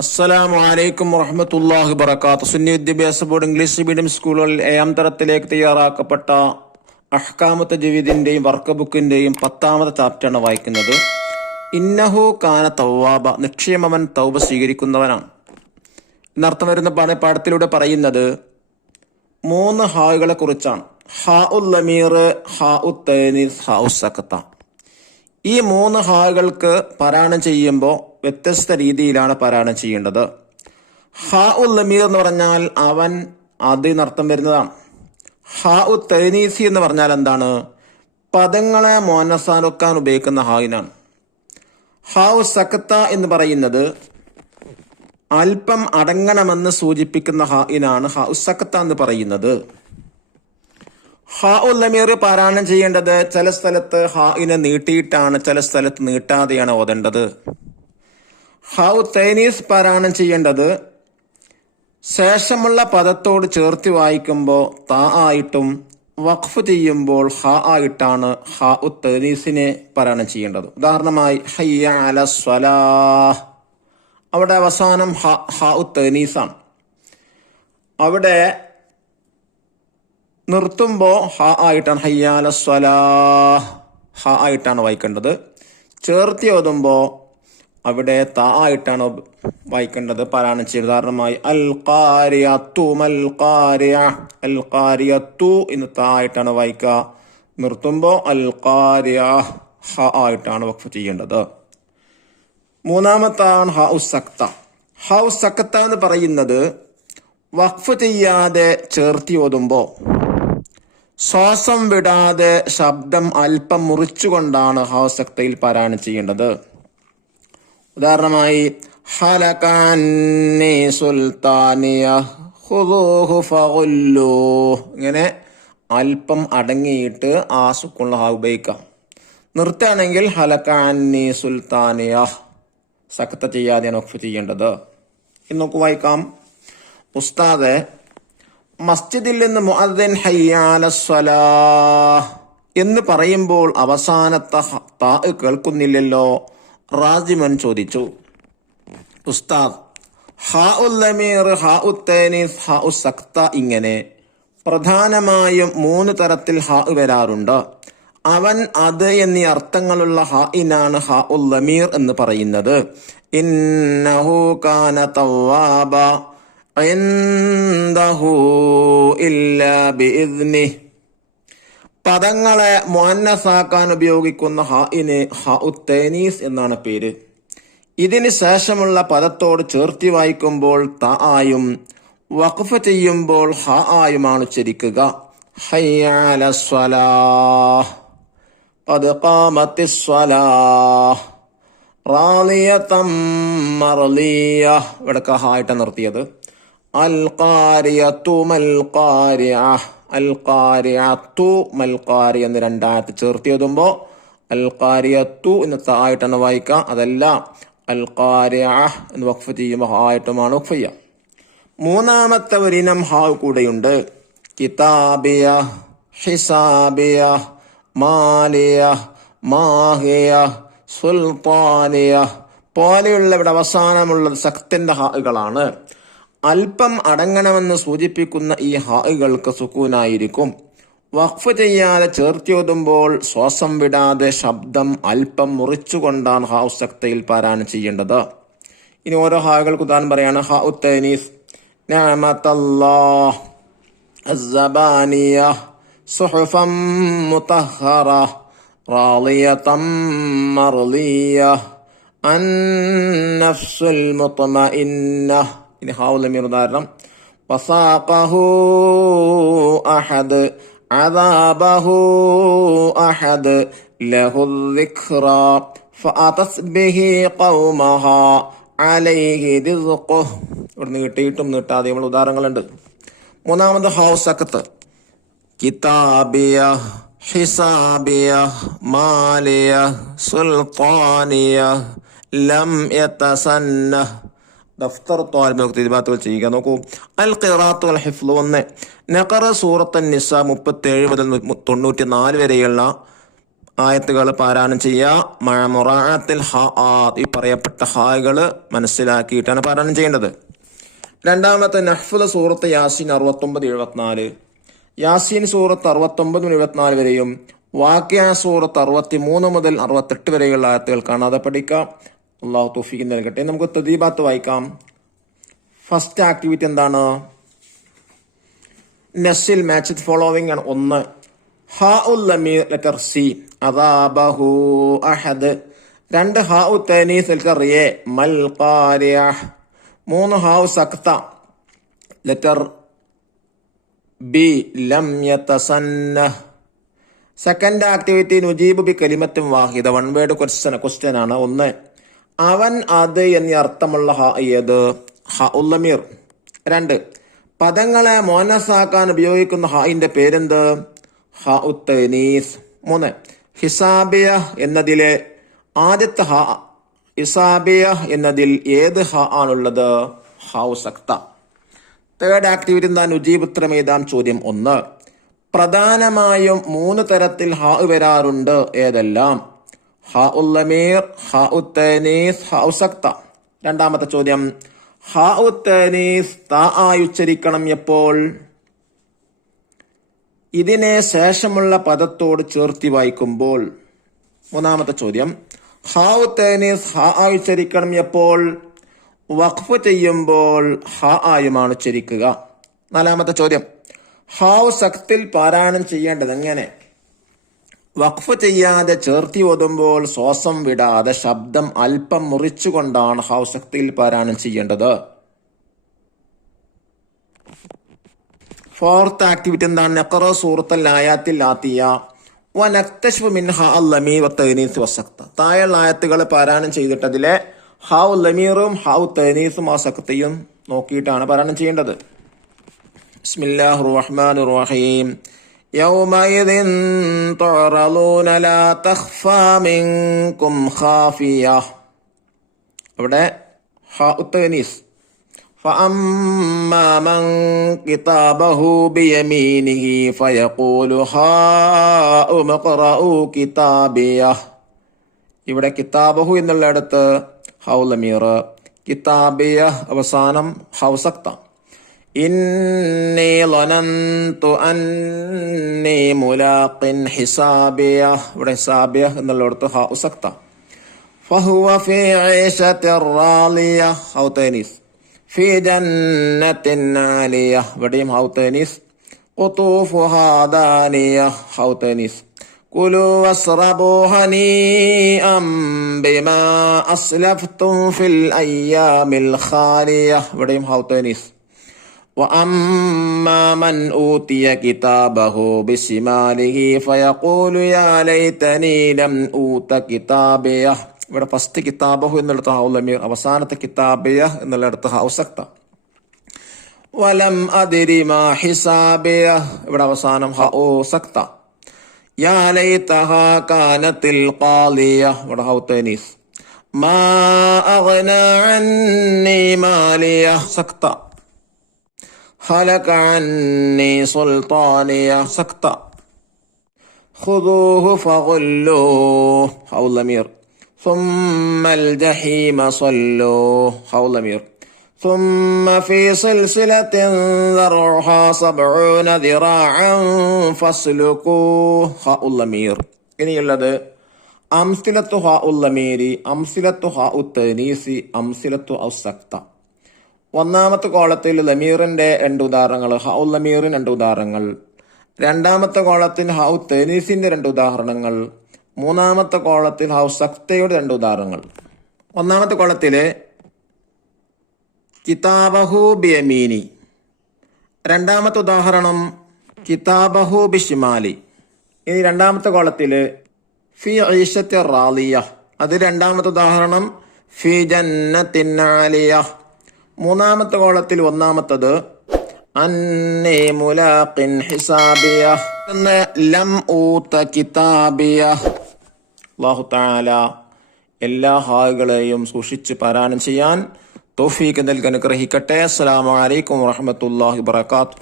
അസ്സലാമു അലൈക്കും വറഹ്മത്തുള്ളാഹി വബറകാതുഹു. സുന്നി വിദ്യാഭ്യാസ ബോർഡ് ഇംഗ്ലീഷ് മീഡിയം സ്കൂളുകളിൽ 7ാം തരത്തിലേക്ക് തയ്യാറാക്കപ്പെട്ട അഹ്കാമു തജ്വീദിന്റെയും വർക്ക് ബുക്കിന്റെയും 10ാമത്തെ ചാപ്റ്ററാണ് വായിക്കുന്നത്. ഇന്നഹു കാന തവ്വാബ, നിശ്ചയം അവൻ തൗബ സ്വീകരിക്കുന്നവനാണ് എന്നർത്ഥം വരുന്ന പാഠത്തിലൂടെ പറയുന്നത് 3 ഹാകളെ കുറിച്ചാണ്. ഹാ ഉൽ ലമീർ, ഹാ ഉൽ തഅനീസ്, ഹാ ഉൽ സഖത. ഈ 3 ഹാകൾക്ക് പാരായണം ചെയ്യുമ്പോൾ വ്യത്യസ്ത രീതിയിലാണ് പാരായണം ചെയ്യേണ്ടത്. ഹാ ഉൽ ലമീർ എന്ന് പറഞ്ഞാൽ അവൻ, അത് എന്നർത്ഥം വരുന്നതാണ്. ഹാ ഉൽ തഅനീസി എന്ന് പറഞ്ഞാൽ എന്താണ്? പദങ്ങളെ മുഅന്നസാക്കാൻ ഉപയോഗിക്കുന്ന ഹായിനാണ്. ഹാ ഉൽ സഖത എന്ന് പറയുന്നത് അല്പം അടങ്ങണമെന്ന് സൂചിപ്പിക്കുന്ന ഹായിനാണ് ഹാ ഉൽ സഖത എന്ന് പറയുന്നത്. ഹാ ഉൽ ലമീർ പാരായണം ചെയ്യേണ്ടത് ചില സ്ഥലത്ത് ഹായിനെ നീട്ടിയിട്ടാണ്, ചില സ്ഥലത്ത് നീട്ടാതെയാണ് ഓതേണ്ടത്. ഹാ ഉൽ തഅനീസ് പാരായണം ചെയ്യേണ്ടത് ശേഷമുള്ള പദത്തോട് ചേർത്ത് വായിക്കുമ്പോൾ താ ആയിട്ടും വഖഫ് ചെയ്യുമ്പോൾ ഹാ ആയിട്ടാണ് ഹാ ഉൽ തഅനീസിനെ പാരായണം ചെയ്യേണ്ടത്. ഉദാഹരണമായി ഹയ്യ അല സ്വലാഹ്, അവിടെ അവസാനം ഹാ ഉൽ തഅനീസാണ്. അവിടെ നിർത്തുമ്പോൾ ഹാ ആയിട്ടാണ് ഹയ്യ അല സ്വലാഹ്, ഹാ ആയിട്ടാണ് വായിക്കേണ്ടത്. ചേർത്തി ഓതുമ്പോൾ അവിടെ താ ആയിട്ടാണ് വായിക്കേണ്ടത്, പാരായണം ചെയ്യുന്നത്. ഉദാഹരണമായി അൽ ഖാരിയത്തു മൽ ഖാരിയ, അൽ ഖാരിയത്തു എന്ന് താ ആയിട്ടാണ് വായിക്കുക. നിർത്തുമ്പോൾ അൽ ഖാരിയ, ഹ ആയിട്ടാണ് വഖഫ് ചെയ്യേണ്ടത്. 3ാമത്താണ് ഹ ഉൽ സഖത. ഹ ഉൽ സഖത എന്ന് പറയുന്നത് വഖഫ് ചെയ്യാതെ ചേർത്തി ഓതുമ്പോൾ ശ്വാസം വിടാതെ ശബ്ദം അല്പം മുറിച്ചുകൊണ്ടാണ് ഹ ഉൽ സഖതയിൽ പാരായണം ചെയ്യേണ്ടത്. ഉദാഹരണമായി ഹലകന്നി സുൽത്താനിയ ഖുദൂഹു ഫഗുല്ലൂഹ്, ഇങ്ങനെ അല്പം അടങ്ങിയിട്ട് ആ സുക്കുള്ള ഹാ ഉപയോഗിക്കാം. നിർത്തുകയാണെങ്കിൽ ഹലകന്നി സുൽത്താനിയ, സഖത ചെയ്യാതെയാണ് വഖഫ് ചെയ്യേണ്ടത്. ഇന്ന് നമുക്ക് വായിക്കാം. ഉസ്താദ്, മസ്ജിദിൽ നിന്ന് മുഅദ്ദിൻ ഹയ്യ അല സ്വലാഹ് എന്ന് പറയുമ്പോൾ അവസാനത്തെ താ കേൾക്കുന്നില്ലല്ലോ. റാജിമൻ ചോദിച്ചു, ഉസ്താദ്, ഹാ ഉൽ ലമീർ, ഹാ ഉൽ തഅനീസ്, ഹാ ഉൽ സഖത, ഇങ്ങനെ പ്രധാനമായും 3 തരത്തിൽ ഹാ വരാറുണ്ട്. അവൻ, അത് എന്നീ അർത്ഥങ്ങളുള്ള ഹായിനാണ് ഹാ ഉൽ ലമീർ എന്ന് പറയുന്നത്. ഇന്നഹു കാന തവ്വാബ ഇൻദഹു ഇല്ലാ ബിഇദ്നിഹി. പദങ്ങളെ മുഅന്നസാക്കാൻ ഉപയോഗിക്കുന്ന ഹായിന് ഹാ ഉൽ തഅനീസ് എന്നാണ് പേര്. ഇതിന് ശേഷമുള്ള പദത്തോട് ചേർത്തി വായിക്കുമ്പോൾ ത ആയും വഖഫ് ചെയ്യുമ്പോൾ ഹ ആയുമാണ് ഉച്ചരിക്കുക. ഹയ്യ അല സ്വലാഹ്, ഖദ് ഖാമത്തിസ് സ്വലാഹ്, റാളിയതം മർളിയ, ഇവിടെ ഹ ആയിട്ടാണ് നിർത്തിയത്. അൽ ഖാരിയത്തു മൽ ഖാരിയ, അൽ ഖാരിയത്തു മൽ ഖാരിയ എന്ന് 2 ആയത്ത് ചേർത്തി എഴുതുമ്പോൾ അൽ ഖാരിയത്തു എന്ന് ത ആയിട്ടാണ് വായിക്കുക. അതല്ല അൽ ഖാരിയ എന്ന് വഖഫ് ചെയ്യുമ്പോൾ ഹാ ആയിട്ടുമാണ് വഖഫ് ചെയ്യുക. 3ാമത്തെ ഒരിനം ഹാ കൂടെയുണ്ട്. കിതാബിയ, ഹിസാബിയ, മാലിയ, മാഹിയ, സുൽത്താനിയ പോലെയുള്ള ഇവിടെ അവസാനമുള്ളത് സഖത്തിന്റെ ഹാകളാണ്. അല്പം അടങ്ങണമെന്ന് സൂചിപ്പിക്കുന്ന ഈ ഹാകൾക്ക് സുക്കൂനായിരിക്കും. വഖഫ് ചെയ്യാതെ ചേർത്തിയോതുമ്പോൾ ശ്വാസം വിടാതെ ശബ്ദം അല്പം മുറിച്ചുകൊണ്ടാണ് ഹാ ഉൽ സഖതയിൽ പാരായണം ചെയ്യേണ്ടത്. ഇനി ഓരോ ഹാകൾക്ക് ഉദാഹരണം പറയാണ്. ഹാ ഉൽ തഅനീസ്, നിഅമത്തല്ലാഹ്, അസ്സബാനിയ, സുഹുഫൻ മുതഹ്ഹറ, റാളിയതൻ മർളിയ, അൻ-നഫ്സുൽ മുത്മഇന്ന. ഇനി ഹാ ഉൽ ലമീർ ഉദാഹരണം. വസാഖഹു അഹദ്, അദാബഹു അഹദ്, ലഹു ദിക്റ, ഫഅതസ് ബിഹി ഖൗമഹ, അലൈഹി റിസ്ഖുഹ്. ഇവിടെ നീട്ടിയിട്ടും നീട്ടാതെയും ഉദാഹരണങ്ങളുണ്ട്. 3ാമത് ഹാ ഉൽ സഖത. കിതാബിയ, ഹിസാബിയ, മാലിയ, സുൽത്താനിയ, ലം യതസന്നഹ്. ദഫ്തർ ത്വാലിബുകൾ ചെയ്യുക. നോക്കൂ. അൽ ഖിറാഅത്ത് വൽ ഹിഫ്ള് 1. നഖറ സൂറത്തുൻ നിസാ 37 മുതൽ 94 വരെയുള്ള ആയത്തുകൾ പാരായണം ചെയ്യുക. മുറാഅത്തിൽ ഈ പറയപ്പെട്ട ഹാകൾ മനസ്സിലാക്കിയിട്ടാണ് പാരായണം ചെയ്യേണ്ടത്. രണ്ടാമത്തെ നഹ്ഫുൽ സൂറത്ത് യാസീൻ 69-74. യാസീൻ സൂറത്ത് 69-74 വരെയും വാഖിഅ സൂറത്ത് 63 മുതൽ 68 വരെയുള്ള ആയത്തുകൾ കാണാതെ പഠിക്കാം. അള്ളാഹു തൗഫീഖ് നൽകട്ടെ. നമുക്ക് തദ്രീബാത്ത് വായിക്കാം. ഫസ്റ്റ് ആക്ടിവിറ്റി എന്താണ്? നസിൽ മാച്ച് ഫോളോവിംഗ് ആണ്. 1 ഹാഉൽ ലമീർ letter C അദാബഹു Ahad. 2 ഹാഉ തനീസ് letter A മൽ ഖാരിഅഹ്. 3 ഹാഉ സക്ത ലെറ്റർ ബി ലം യതസന്നഹ്. സെക്കൻഡ് ആക്ടിവിറ്റി നുജീബു ബി കലിമത്തും വാഹിദ. 1 വേർഡ് ക്വസ്റ്റ്യൻ ആണ്. 1 അവൻ അത് എന്നീ അർത്ഥമുള്ള ഹ ഏത്? ഹഉൽ ലമീർ. 2 പദങ്ങളെ മോനസാക്കാൻ ഉപയോഗിക്കുന്ന ഹായിന്റെ പേരെന്ത്? ഹഉ തനീസ്. 3 ഹിസാബിയ എന്നതിലെ ആദ്യത്തെ ഹ ഇസാബിയ എന്നതിൽ ഏത് ഹ ആണുള്ളത്? ഹൗ സക്ത. തേർഡ് ആക്ടിവിറ്റി എന്താ? നുജീബ് ഉത്തരം എഴുതാം. ചോദ്യം 1 പ്രധാനമായും 3 തരത്തിൽ ഹ വരാറുണ്ട്. ഏതെല്ലാം? ഹഉൽ ലമീർ, ഹഉ തനീസ്, ഹഉ സക്ത. രണ്ടാമത്തെ ചോദ്യം ഹഉ തനീസ് താ ആയി ഉച്ചരിക്കണം എപ്പോൾ? ഇതിനെ ശേഷമുള്ള പദത്തോട് ചേർത്തി വായിക്കുമ്പോൾ. മൂന്നാമത്തെ ചോദ്യം ഹഉ തനീസ് ഹ ആയി ഉച്ചരിക്കണം എപ്പോൾ? വഖഫ് ചെയ്യുമ്പോൾ ഹ ആയുമാണ് ഉച്ചരിക്കുക. നാലാമത്തെ ചോദ്യം ഹൗ സക്തിൽ പാരായണം ചെയ്യേണ്ടത് എങ്ങനെ? വഖഫ് ചെയ്യാതെ ചേർത്തി ഓതുമ്പോൾ ശ്വാസം വിടാതെ ശബ്ദം അല്പം മുറിച്ചുകൊണ്ടാണ് ഹൗ സക്തിൽ പാരായണം ചെയ്യേണ്ടത്. ഫോർത്ത് ആക്ടിവിറ്റി എന്താണ്? നഖറ സൂറത്തുൽ ആയാത്തിൽ ആതിയ വനക്തശ്ഫു മിൻഹാ അൽ ലമീർ വതനീസ് വസക്ത. താഴെയുള്ള ആയത്തുകൾ പാരായണം ചെയ്തിട്ട് അതിലെ ഹൗ ലമീറും ഹൗ തനീസും ആ സക്തയും നോക്കിയിട്ടാണ് പാരായണം ചെയ്യേണ്ടത്. ബിസ്മില്ലാഹിർ റഹ്മാനിർ റഹീം. യൗമഇദിൻ തുഅറളൂന ലാ തഖ്ഫാ മിൻകും ഖാഫിയ. അവിടെ ഹൗ തനീസ്. فأما من كتابه بيمينه فيقول هاؤم اقرءوا كتابيه. ഇവിടെ കിതാബഹു എന്നുള്ളിടത്ത് ഹൗ ലമീർ, കിതാബിയ അവസാനം ഹൗ സക്ത. ഇന്നി ളനന്തു അന്നി മുലാഖിൻ ഹിസാബിയ. ഇവിടെ ഹിസാബിയ എന്നുള്ളിടത്ത് ഹൗ സക്ത. ഫഹുവ ഫീ ഈശത്തിർ റാളിയ ഹൗ തനീസ്. ഫീ ജന്നത്തിൻ ആലിയ. ഇവിടെയും ഹൗ തനീസ്. ഖുതൂഫുഹാ ദാനിയ ഹൗ തനീസ്. കുലു വസ്റബൂ ഹനീഅം ബിമാ അസ്ലഫ്തും ഫിൽ അയ്യാമിൽ ഖാലിയ. ഇവിടെയും ഹൗ തനീസ്. വഅമ്മാ മൻ ഊതിയ കിതാബഹു ബിശിമാലിഹി ഫയഖൂലു യാ ലൈതനി ലം ഊത കിതാബിയ. ഇവിടെ ഫസ്റ്റ് കിതാബഹു എന്നുള്ളത് ഹൗ ലമീർ, അവസാനത്തെ കിതാബിയ എന്നുള്ളിടത്ത് ഹൗ സക്ത. വലം അദ്രി മാ ഹിസാബിയ. ഇവിടെ അവസാനം ഹൗ സക്ത. യാ ലൈതഹാ കാനത്തിൽ ഖാലിയ. ഇവിടെ ഹൗ തനീസ്. മാ അഗ്നാ അന്നി മാലിയ സക്ത. ഹലക അന്നി സുൽത്താനിയ സക്ത. ഖുദൂഹു ഫഗുല്ലൂഹു ഹൗ ലമീർ. ثم الجحيم صلوه ഹൗ ലമീർ. ثم في سلسلة ذرعها 70 ذراعا فاسلكوه ഹൗ ലമീർ. ഇനിയുള്ളത് അംസിലത്തു ഹൗ ലമീരി, അംസിലത്തു ഹൗ തനീസി, അംസിലത്തു ഔ സക്ത. ഒന്നാമത്തെ കോളത്തിൽ ലമീറിന്റെ 2 ഉദാഹരണങ്ങൾ, ഹൗ ലമീറിന് 2 ഉദാഹരണങ്ങൾ. രണ്ടാമത്തെ കോളത്തിൽ ഹൗ തനീസിന്റെ 2 ഉദാഹരണങ്ങൾ. മൂന്നാമത്തെ കോളത്തിൽ ഹൗ സക്തയുടെ 2 ഉദാഹരണങ്ങൾ. ഒന്നാമത്തെ കോളത്തില് കിതാബഹു ബിയമീനി. രണ്ടാമത്തെ ഉദാഹരണം കിതാബഹു ബിഷിമാലി. ഇനി രണ്ടാമത്തെ കോളത്തില് ഫി ഈശത്തി റാളിയ, അത് രണ്ടാമത്തെ ഉദാഹരണം ഫി ജന്നത്തിൻ ആലിയ. മൂന്നാമത്തെ കോളത്തിൽ ഒന്നാമത്തത് അന്നി മുലാഖിൻ ഹിസാബിയ, ലം ഊത കിതാബിയ. അല്ലാഹു തആല എല്ലാ ഹാകളെയും സൂക്ഷിച്ച് പാരായണം ചെയ്യാൻ തൗഫീഖ് നൽകി അനുഗ്രഹിക്കട്ടെ. അസ്സലാമു അലൈക്കും വറഹ്മത്തുള്ളാഹി വബറകാതുഹു.